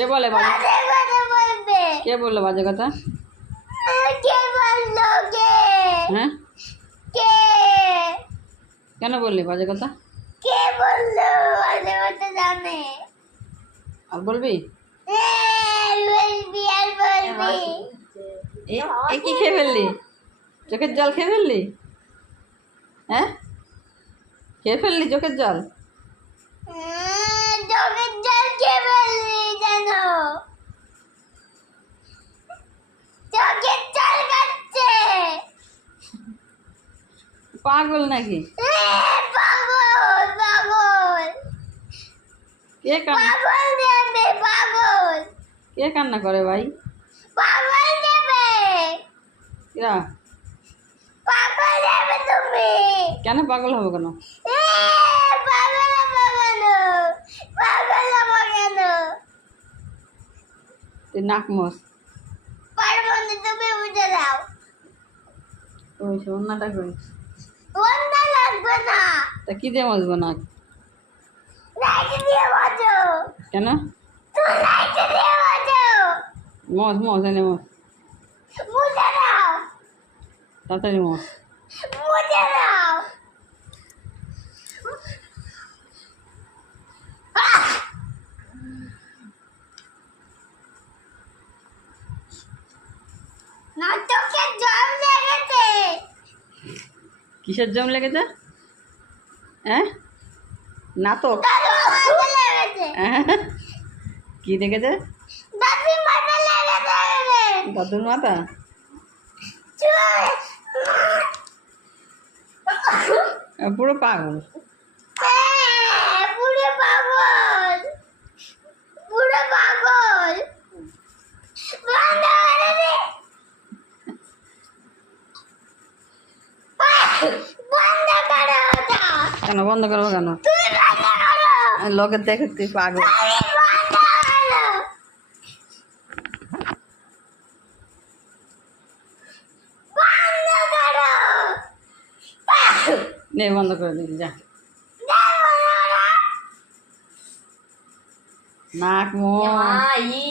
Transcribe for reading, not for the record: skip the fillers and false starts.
কে বলে বাজে কথা বলবে? কে বললো বাজে কথা? কে বললো? কে? হ্যাঁ, কে? কেন বললি বাজে কথা? কে বললো বাজে কথা জানে? আর বলবি? বলবি আর বলবি। এ কি খেয়ে ফেললি? চোখের জল খেয়ে ফেললি? হ্যাঁ, খেয়ে ফেললি চোখের জল? চোখের জল কে বললি জানো? চোখের জল খাচ্ছে। পাগল নাকি? পাগল পাগল কে কান্না পাগল দেবে পাগল কে কান্না করে ভাই? পাগল দেবে কিরা? পাগল দেবে তুমি। কেন পাগল হবো কেন? পাগল হবো কেন? পাগল হবো কেন? তুই নাক মস। পারবো না, তুমি বুঝে দাও। ওই অন্যটা কই? বন্ধা লাগবে না, তা কি দিয়ে মসবো নাক? লাইট দিয়ে বাজো। কেন? তুমি লাইট দিয়ে বাজো। মস মস এনে মস, বুঝে দাও, তাড়াতাড়ি মস। বুঝে দাও। নাটকের জল লেগেছে। কিসের জম লেগেছে? হ্যাঁ, নাটক? দাদু মাথা লেগেছে। কি লেগেছে? দাদু মাথা লেগেছে। দাদুর মাথা? পুরো পাগল। পুরো পাগল, পুরো পাগল। বন্ধ করে দে, বন্ধ করো ওটা। কেন বন্ধ করবো কেন? তুমি বন্ধ করো। লোকের দেখে তুই পাগল। তুমি বন্ধ করো। বন্ধ করো। নে বন্ধ করে দিলি যা। দেখো না। নাক মুখ ই